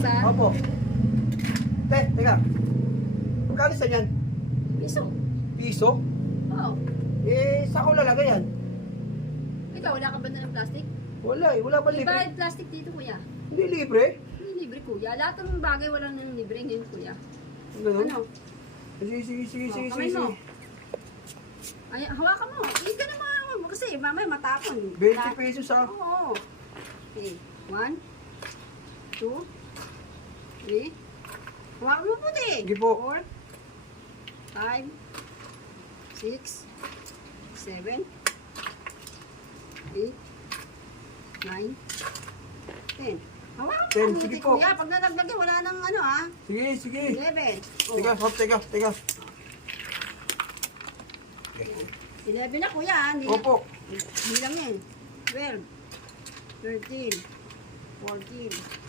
isa? Opo. Teka. Magkano sa yan? Piso. Piso? Oo. Eh, saan ko lalagay yan? Ikaw, wala ka ba na ng plastic? Wala eh, wala ba libre? Ibayad plastic dito, kuya. Hindi libre? Hindi libre, kuya. Lahat ng bagay wala nang libre ngayon, kuya. Ganun? Ano? Sige. Kamay mo. Ay, hawakan mo. Ika naman. Kasi mamaya matapon. 20 pesos ah. Oo. Okay. 1, 2, 3. Hawakan mo puti. Sige po. 4, 5, 6, 7, 8, 9, 10. Hawakan mo 10, puti, sige po. kuya. Pag nadagdagan, wala nang ano ah. Sige. 11. Teka, hop, teka. 11 na kuya. Hindi Opo. Hindi lang yan. 12, 13, 14,